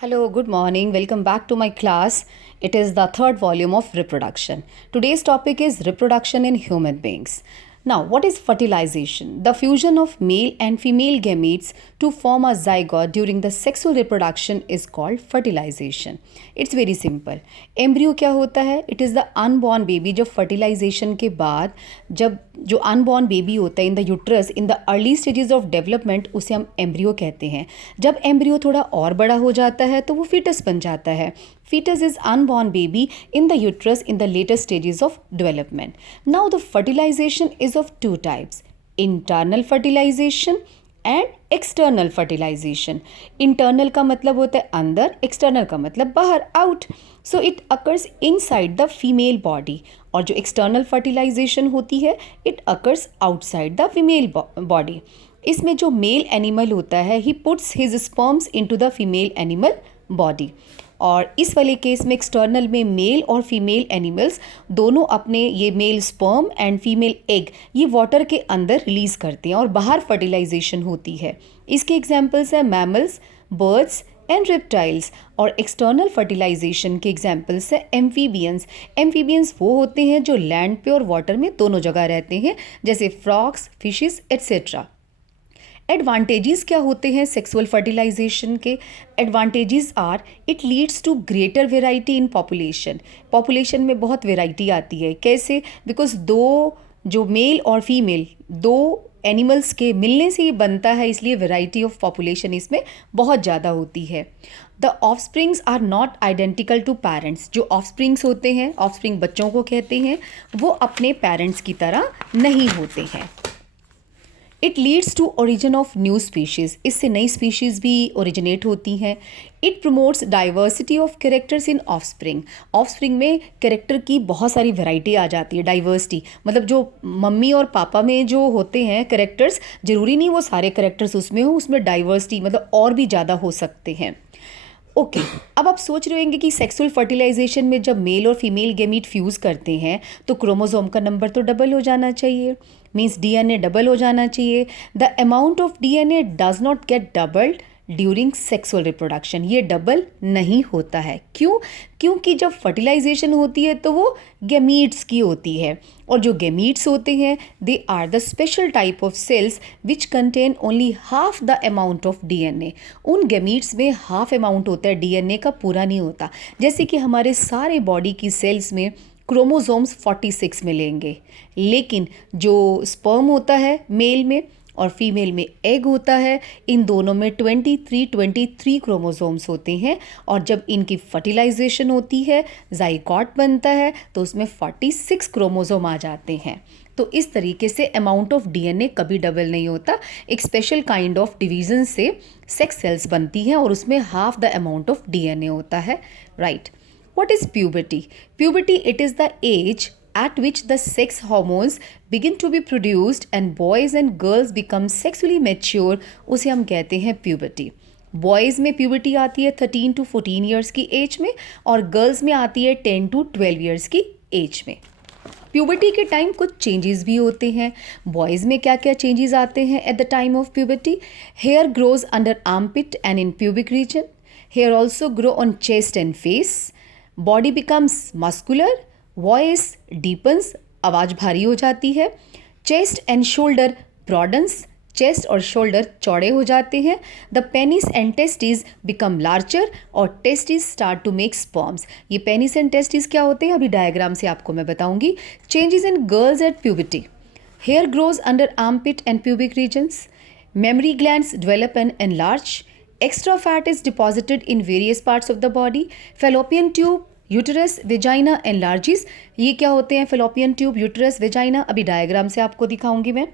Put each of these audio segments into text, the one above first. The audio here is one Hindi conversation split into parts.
Hello, good morning. Welcome back to my class. It is the third volume of reproduction. Today's topic is reproduction in human beings. Now, what is fertilization? The fusion of male and female gametes to form a zygote during the sexual reproduction is called fertilization. It's very simple. Embryo क्या होता है? It is the unborn baby जब fertilization के बाद जब जो अनबॉर्न बेबी होता है in the uterus in the early stages of development उसे हम एम्ब्रियो कहते हैं. जब एम्ब्रियो थोड़ा और बड़ा हो जाता है तो वो फीटस बन जाता है. Fetus is unborn baby in the uterus in the later stages of development. Now the fertilization is of two types: internal fertilization and external fertilization. Internal का मतलब होता है अंदर, external का मतलब बाहर, out. So it occurs inside the female body. और जो external fertilization होती है it occurs outside the female body. इसमें जो मेल एनिमल होता है he puts his sperms into the female animal body. और इस वाले केस में एक्सटर्नल में मेल और फीमेल एनिमल्स दोनों अपने ये mail sperm and female egg ये वाटर के अंदर रिलीज़ करते हैं और बाहर फर्टिलाइजेशन होती है. इसके एग्जांपल्स हैं मैमल्स, बर्ड्स एंड रेप्टाइल्स. और एक्सटर्नल फर्टिलाइजेशन के एग्जांपल्स हैं एम्फीबियंस. एम्फीबियंस वो होते हैं जो लैंड पे और वाटर में दोनों जगह रहते हैं, जैसे फ्रॉग्स, फिशेस एट्सेट्रा. एडवांटेजेस क्या होते हैं सेक्सुअल फर्टिलाइजेशन के? Advantages are it leads to greater variety in population. Population में बहुत वेराइटी आती है. कैसे? बिकॉज दो जो मेल और फीमेल दो एनिमल्स के मिलने से ही बनता है, इसलिए वेराइटी ऑफ पॉपुलेशन इसमें बहुत ज़्यादा होती है. The offsprings are not identical to parents. जो ऑफस्प्रिंग्स होते हैं, ऑफस्प्रिंग बच्चों को कहते हैं, वो अपने पेरेंट्स की तरह नहीं होते हैं. It leads to origin of new species. इससे नई स्पीशीज़ भी ओरिजिनेट होती हैं. It promotes diversity of characters in offspring. Offspring में कैरेक्टर की बहुत सारी वैरायटी आ जाती है. डाइवर्सिटी मतलब जो मम्मी और पापा में जो होते हैं कैरेक्टर्स, ज़रूरी नहीं वो सारे कैरेक्टर्स उसमें हो, उसमें डाइवर्सिटी मतलब और भी ज़्यादा हो सकते हैं. ओके अब आप सोच रहे होंगे कि सेक्सुअल फर्टिलाइजेशन में जब मेल और फीमेल गेमीट फ्यूज़ करते हैं तो क्रोमोसोम का नंबर तो डबल हो जाना चाहिए. मीन्स डीएनए डबल हो जाना चाहिए. The amount of DNA does not gate doubled during sexual reproduction. ये डबल नहीं होता है. क्यों? क्योंकि जब फर्टिलाइजेशन होती है तो वो गेमीट्स की होती है, और जो गेमीट्स होते हैं they are the special type of cells which contain only half the amount of DNA. उन गेमीट्स में हाफ अमाउंट होता है, डीएनए का पूरा नहीं होता. जैसे कि हमारे सारे बॉडी की सेल्स में क्रोमोसोम्स 46 मिलेंगे, लेकिन जो स्पर्म होता है मेल में और फीमेल में एग होता है, इन दोनों में 23 क्रोमोसोम्स होते हैं. और जब इनकी फर्टिलाइजेशन होती है, जाइगोट बनता है, तो उसमें 46 क्रोमोसोम आ जाते हैं. तो इस तरीके से अमाउंट ऑफ डीएनए कभी डबल नहीं होता. एक स्पेशल काइंड ऑफ डिवीजन से सेक्स सेल्स बनती हैं और उसमें half the amount of DNA होता है. Right. What is puberty? Puberty, it is the age at which the sex hormones begin to be produced and boys and girls become sexually mature. उसे हम कहते हैं puberty. बॉयज़ में प्यूबर्टी आती है 13 to 14 ईयर्स की एज में, और गर्ल्स में आती है 10 to 12 ईयर्स की एज में. प्यूबर्टी के टाइम कुछ चेंजेस भी होते हैं. बॉयज़ में क्या क्या चेंजेस आते हैं at the time of puberty? Hair grows under armpit and in pubic region. Hair also grow on chest and face. Body becomes muscular. Voice deepens, आवाज़ भारी हो जाती है. Chest and shoulder broadens. Chest और शोल्डर चौड़े हो जाते हैं. The penis and testis become larger और testis start to make sperms. ये पेनिस एंड टेस्टिस क्या होते हैं अभी डायग्राम से आपको मैं बताऊंगी. Changes in girls at puberty. Hair grows under armpit and pubic regions. Mammary glands develop and enlarge. Extra fat is deposited in various parts of the body. Fallopian tube, uterus, vagina enlarges. ये क्या होते हैं fallopian tube, uterus, vagina? अभी डायग्राम से आपको दिखाऊंगी मैं.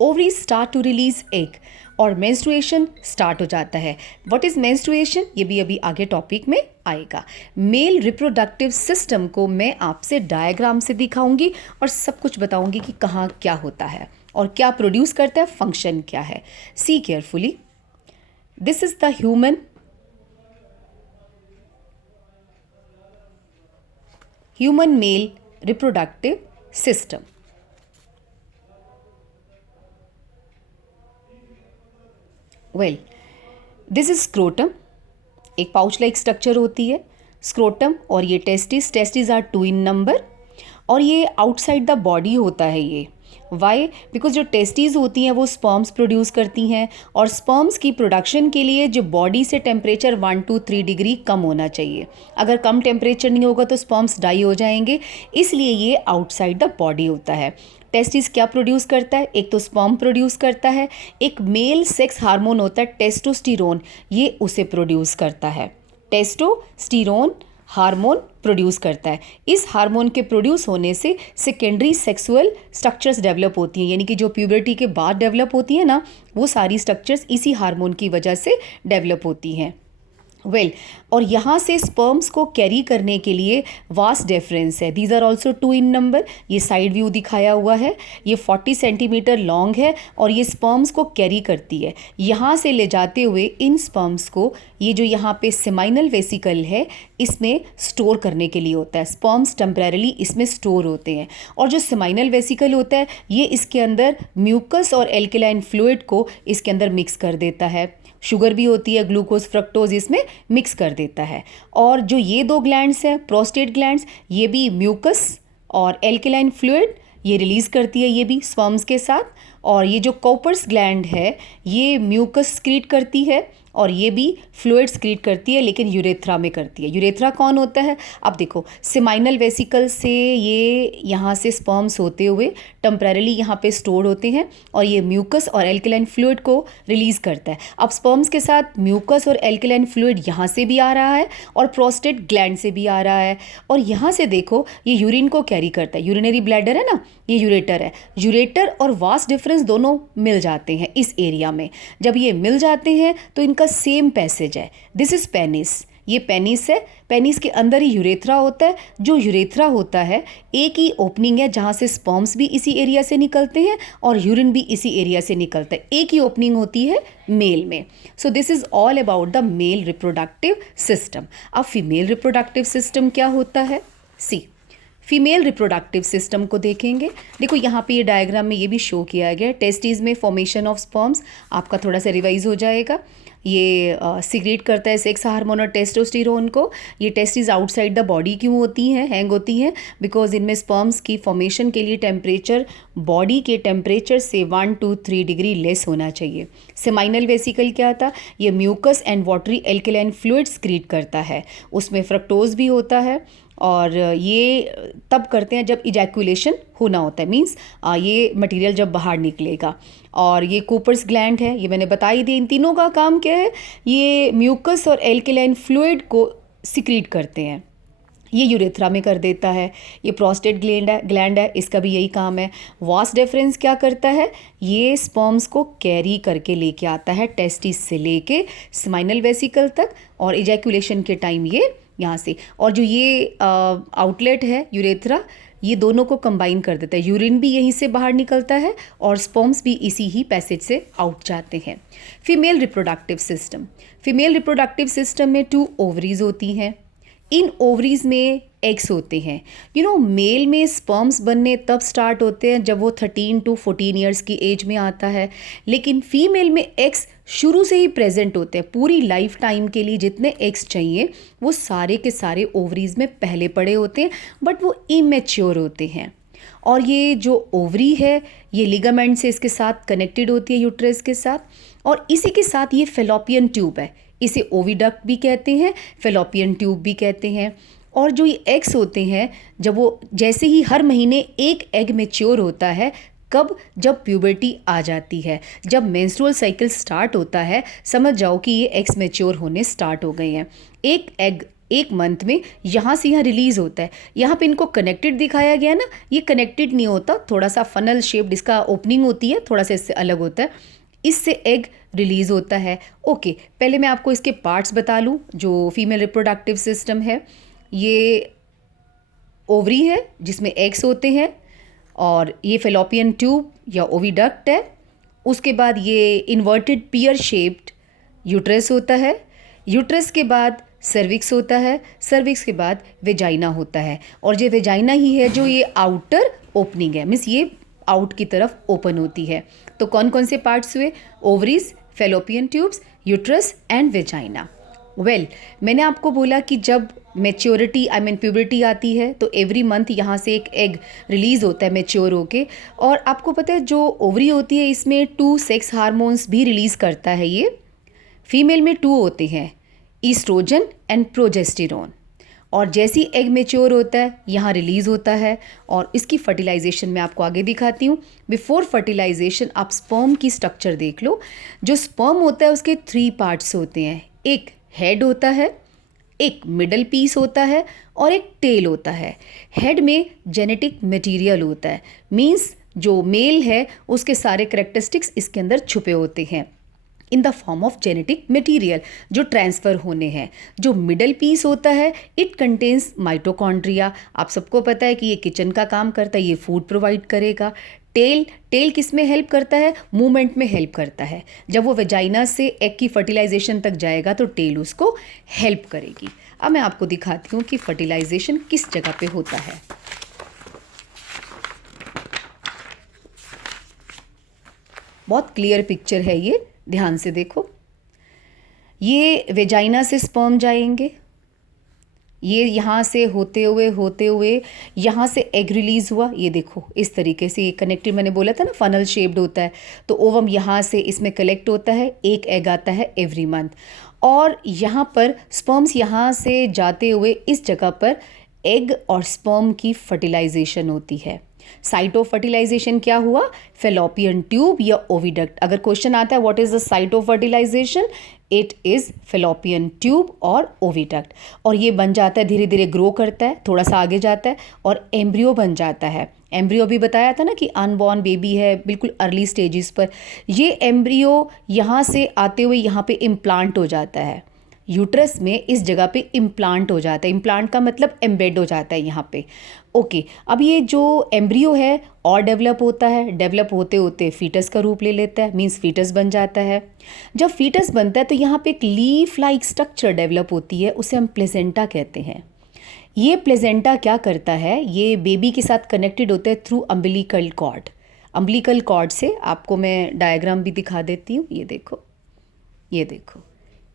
Ovaries start to release egg और menstruation start हो जाता है. What is menstruation? ये भी अभी आगे टॉपिक में आएगा. मेल रिप्रोडक्टिव सिस्टम को मैं आपसे डायग्राम से दिखाऊंगी और सब कुछ बताऊंगी कि कहाँ क्या होता है और क्या प्रोड्यूस करता है, फंक्शन क्या है. See carefully. This is the human male reproductive system. Well, this is scrotum. एक पाउच लाइक स्ट्रक्चर होती है, स्क्रोटम और ये टेस्टिस आर 2 इन नंबर, और ये आउटसाइड द बॉडी होता है ये। वाई? बिकॉज जो टेस्टीज़ होती हैं वो स्पर्म्स प्रोड्यूस करती हैं, और स्पर्म्स की प्रोडक्शन के लिए जो बॉडी से टेम्परेचर 1 to 3 डिग्री कम होना चाहिए। अगर कम टेम्परेचर नहीं होगा तो स्पर्म्स डाई हो जाएंगे, इसलिए ये आउटसाइड द बॉडी होता है। टेस्टिस क्या प्रोड्यूस करता है? एक तो स्पर्म प्रोड्यूस करता है, एक मेल सेक्स हार्मोन होता है टेस्टोस्टेरोन, ये उसे प्रोड्यूस करता है। टेस्टोस्टेरोन हार्मोन प्रोड्यूस करता है। इस हार्मोन के प्रोड्यूस होने से सेकेंडरी सेक्सुअल स्ट्रक्चर्स डेवलप होती हैं, यानी कि जो प्यूबर्टी के बाद डेवलप होती हैं ना, वो सारी स्ट्रक्चर्स इसी हार्मोन की वजह से डेवलप होती हैं। और यहाँ से स्पर्म्स को कैरी करने के लिए वास्ट डिफरेंस है। These are also 2 in number. ये साइड व्यू दिखाया हुआ है, ये 40 सेंटीमीटर लॉन्ग है और ये स्पर्म्स को कैरी करती है। यहाँ से ले जाते हुए इन स्पर्म्स को ये जो यहाँ पे सेमाइनल वेसिकल है इसमें स्टोर करने के लिए होता है। स्पर्म्स टेम्परेरली इसमें स्टोर होते हैं, और जो सेमाइनल वेसिकल होता है ये इसके अंदर म्यूकस और एल्कलाइन फ्लूइड को इसके अंदर मिक्स कर देता है। शुगर भी होती है, ग्लूकोज फ्रक्टोज इसमें मिक्स कर देता है। और जो ये 2 ग्लैंड्स हैं, प्रोस्टेट ग्लैंड्स, ये भी म्यूकस और एल्कलाइन फ्लूइड ये रिलीज़ करती है, ये भी स्पर्म्स के साथ। और ये जो कॉपर्स ग्लैंड है ये म्यूकस स्क्रीट करती है, और ये भी फ्लूइड स्क्रीट करती है, लेकिन यूरेथ्रा में करती है। यूरेथ्रा कौन होता है? अब देखो, सेमाइनल वेसिकल से ये यहाँ से स्पर्म्स होते हुए टेम्परेरली यहाँ पे स्टोर होते हैं, और ये म्यूकस और एल्कलाइन फ्लूइड को रिलीज़ करता है। अब स्पर्म्स के साथ म्यूकस और एल्कलाइन फ्लूइड यहाँ से भी आ रहा है और प्रोस्टेट ग्लैंड से भी आ रहा है, और यहाँ से देखो ये यूरिन को कैरी करता है। यूरिनरी ब्लैडर है ना, ये यूरेटर है। यूरेटर और वास्ट डिफरेंस दोनों मिल जाते हैं इस एरिया में। जब ये मिल जाते हैं तो इनका सेम पैसेज है। दिस इज पेनिस, ये पेनिस है। पेनिस के अंदर ही यूरेथ्रा होता है। जो यूरेथ्रा होता है एक ही ओपनिंग है जहाँ से स्पर्म्स भी इसी एरिया से निकलते हैं और यूरिन भी इसी एरिया से निकलता है। एक ही ओपनिंग होती है मेल में। So this is all about the male reproductive system. अब फीमेल रिप्रोडक्टिव सिस्टम क्या होता है? सी, फीमेल रिप्रोडक्टिव सिस्टम को देखेंगे। देखो यहाँ पे ये डायग्राम में ये भी शो किया गया है। टेस्टिस में फॉर्मेशन ऑफ स्पर्म्स आपका थोड़ा सा रिवाइज हो जाएगा। ये सीक्रेट करता है सेक्स हार्मोन और टेस्टोस्टेरोन को। ये टेस्टिस आउटसाइड द बॉडी क्यों होती हैं, हैंग होती हैं? बिकॉज इनमें स्पर्म्स की फॉर्मेशन के लिए टेम्परेचर बॉडी के टेम्परेचर से 1 to 3 डिग्री लेस होना चाहिए। सेमाइनल वेसिकल क्या था? ये mucus and watery alkaline fluid secrete करता है, उसमें फ्रक्टोज भी होता है, और ये तब करते हैं जब इजैकुलेशन होना होता है, मींस ये मटेरियल जब बाहर निकलेगा। और ये कूपर्स ग्लैंड है, ये मैंने बता ही दी। इन तीनों का काम क्या है? ये म्यूकस और एल्कलाइन फ्लूइड को सिक्रीट करते हैं। ये यूरेथ्रा में कर देता है। ये प्रोस्टेट ग्लैंड है, इसका भी यही काम है। वास्ट डिफरेंस क्या करता है? ये स्पर्म्स को कैरी करके लेके आता है टेस्टिस से लेके स्पाइनल वेसिकल तक, और इजैकुलेशन के टाइम ये यहाँ से, और जो ये आउटलेट है यूरेथ्रा, ये दोनों को कंबाइन कर देता है। यूरिन भी यहीं से बाहर निकलता है और स्पर्म्स भी इसी ही पैसेज से आउट जाते हैं। Female reproductive system. Female reproductive system में 2 ओवरीज होती हैं। इन ओवरीज में एग्स होते हैं। मेल में स्पर्म्स बनने तब स्टार्ट होते हैं जब वो 13 to 14 ईयर्स की एज में आता है, लेकिन फीमेल में एग्स शुरू से ही प्रेजेंट होते हैं। पूरी लाइफ टाइम के लिए जितने एग्स चाहिए वो सारे के सारे ओवरीज में पहले पड़े होते हैं, बट वो इमेच्योर होते हैं। और ये जो ओवरी है ये लिगामेंट से इसके साथ कनेक्टेड होती है, यूट्रस के साथ, और इसी के साथ ये फेलोपियन ट्यूब है। इसे ओविडक्ट भी कहते हैं, फेलोपियन ट्यूब भी कहते हैं। और जो ये एग्स होते हैं, जब वो जैसे ही हर महीने एक एग मैच्योर होता है, कब? जब प्यूबर्टी आ जाती है, जब मेंस्ट्रुअल साइकिल स्टार्ट होता है, समझ जाओ कि ये एग्स मैच्योर होने स्टार्ट हो गए हैं। एक एग 1 मंथ में यहाँ से यहाँ रिलीज़ होता है। यहाँ पे इनको कनेक्टेड दिखाया गया ना, ये कनेक्टेड नहीं होता, थोड़ा सा फनल शेप्ड इसका ओपनिंग होती है, थोड़ा सा इससे अलग होता है, इससे एग रिलीज़ होता है। ओके, पहले मैं आपको इसके पार्ट्स बता लूँ जो फीमेल रिप्रोडक्टिव सिस्टम है। ये ओवरी है जिसमें एग्स होते हैं, और ये फेलोपियन ट्यूब या ओविडक्ट है। उसके बाद ये इन्वर्टेड पियर शेप्ड यूट्रस होता है। यूट्रस के बाद सर्विक्स होता है। सर्विक्स के बाद वेजाइना होता है, और ये वेजाइना ही है जो ये आउटर ओपनिंग है, मीन्स ये आउट की तरफ ओपन होती है। तो कौन कौन से पार्ट्स हुए? Ovaries, fallopian tubes, uterus and vagina. मैंने आपको बोला कि जब मेच्योरिटी आई मीन प्यूबर्टी आती है तो एवरी मंथ यहाँ से एक एग रिलीज़ होता है मेच्योर होके। और आपको पता है जो ओवरी होती है इसमें 2 सेक्स हार्मोन्स भी रिलीज़ करता है ये। फीमेल में 2 होते हैं, ईस्ट्रोजन एंड प्रोजेस्टेरोन। और जैसी एग मेच्योर होता है यहाँ रिलीज़ होता है और इसकी फर्टिलाइजेशन मैं आपको आगे दिखाती हूँ। बिफोर फर्टिलाइजेशन आप स्पर्म की स्ट्रक्चर देख लो। जो स्पर्म होता है उसके 3 पार्ट्स होते हैं, एक हेड होता है, एक मिडल पीस होता है और एक टेल होता है। हेड में जेनेटिक मटेरियल होता है, मींस जो मेल है उसके सारे करेक्टरिस्टिक्स इसके अंदर छुपे होते हैं in the form of genetic material जो ट्रांसफ़र होने हैं। जो मिडल पीस होता है इट कंटेन्स माइटोकॉन्ड्रिया। आप सबको पता है कि ये किचन का काम करता है, ये फूड प्रोवाइड करेगा। टेल किस में हेल्प करता है? मूवमेंट में हेल्प करता है। जब वो वेजाइना से एग की फर्टिलाइजेशन तक जाएगा तो टेल उसको हेल्प करेगी। अब मैं आपको दिखाती हूँ कि फर्टिलाइजेशन किस जगह पे होता है। बहुत क्लियर पिक्चर है ये, ध्यान से देखो। ये वेजाइना से स्पर्म जाएंगे, ये यहाँ से होते हुए यहाँ से एग रिलीज़ हुआ। ये देखो इस तरीके से ये कनेक्टेड, मैंने बोला था ना फनल शेप्ड होता है। तो ओवम यहाँ से इसमें कलेक्ट होता है, एक एग आता है एवरी मंथ। और यहाँ पर स्पर्म्स यहाँ से जाते हुए इस जगह पर एग और स्पर्म की फर्टिलाइजेशन होती है। साइट ऑफ फर्टिलाइजेशन क्या हुआ? फेलोपियन ट्यूब या ओविडक्ट। अगर क्वेश्चन आता है what is the site of fertilization, it is fallopian tube और ओविडक्ट। और ये बन जाता है, धीरे धीरे ग्रो करता है, थोड़ा सा आगे जाता है और एम्ब्रियो बन जाता है। एम्ब्रियो भी बताया था ना कि अनबॉर्न बेबी है, बिल्कुल अर्ली स्टेजेस पर। ये एम्ब्रियो यहाँ से आते हुए यहाँ पे इम्प्लांट हो जाता है यूट्रस में, इस जगह पे इम्प्लांट हो जाता है। इम्प्लांट का मतलब एम्बेड हो जाता है यहाँ पे। ओके, अब ये जो एम्ब्रियो है और डेवलप होता है, डेवलप होते होते फीटस का रूप ले लेता है, मींस फीटस बन जाता है। जब फीटस बनता है तो यहाँ पे एक लीफ लाइक स्ट्रक्चर डेवलप होती है, उसे हम प्लेसेंटा कहते हैं। ये प्लेसेंटा क्या करता है, ये बेबी के साथ कनेक्टेड होता है through umbilical cord. Umbilical cord से आपको मैं डायग्राम भी दिखा देती हूँ। ये देखो, ये देखो,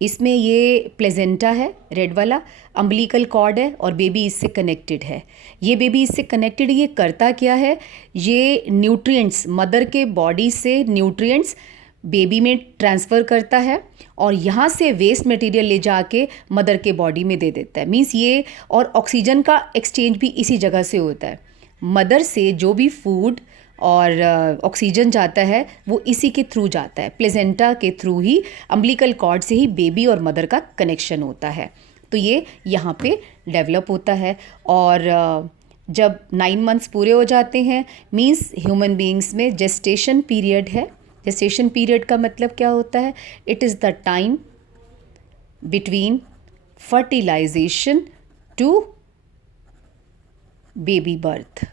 इसमें ये प्लेसेंटा है रेड वाला, अम्बिलिकल कॉर्ड है और बेबी इससे कनेक्टेड है। ये बेबी इससे कनेक्टेड, ये करता क्या है, ये न्यूट्रिएंट्स मदर के बॉडी से न्यूट्रिएंट्स बेबी में ट्रांसफ़र करता है और यहाँ से वेस्ट मटेरियल ले जाके मदर के बॉडी में दे देता है। मींस ये, और ऑक्सीजन का एक्सचेंज भी इसी जगह से होता है। मदर से जो भी फूड और ऑक्सीजन जाता है वो इसी के थ्रू जाता है, प्लेसेंटा के थ्रू ही, अम्बिलिकल कॉर्ड से ही बेबी और मदर का कनेक्शन होता है। तो ये यहाँ पे डेवलप होता है। और जब 9 मंथ्स पूरे हो जाते हैं, मींस ह्यूमन बीइंग्स में जेस्टेशन पीरियड है। जेस्टेशन पीरियड का मतलब क्या होता है? It is the time between fertilization to baby birth.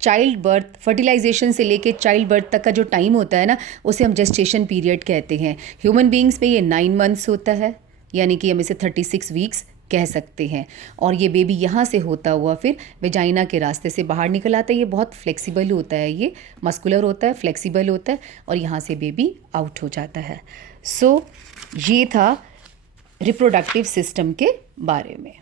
Child birth, fertilization से लेके चाइल्ड बर्थ तक का जो टाइम होता है ना, उसे हम जेस्टेशन पीरियड कहते हैं। ह्यूमन बीइंग्स में ये 9 मंथ्स होता है, यानी कि हम इसे 36 वीक्स कह सकते हैं। और ये बेबी यहाँ से होता हुआ फिर वेजाइना के रास्ते से बाहर निकल आता है। ये बहुत फ्लेक्सिबल होता है, ये मस्कुलर होता है, फ्लेक्सिबल होता है और यहाँ से बेबी आउट हो जाता है। सो ये था रिप्रोडक्टिव सिस्टम के बारे में।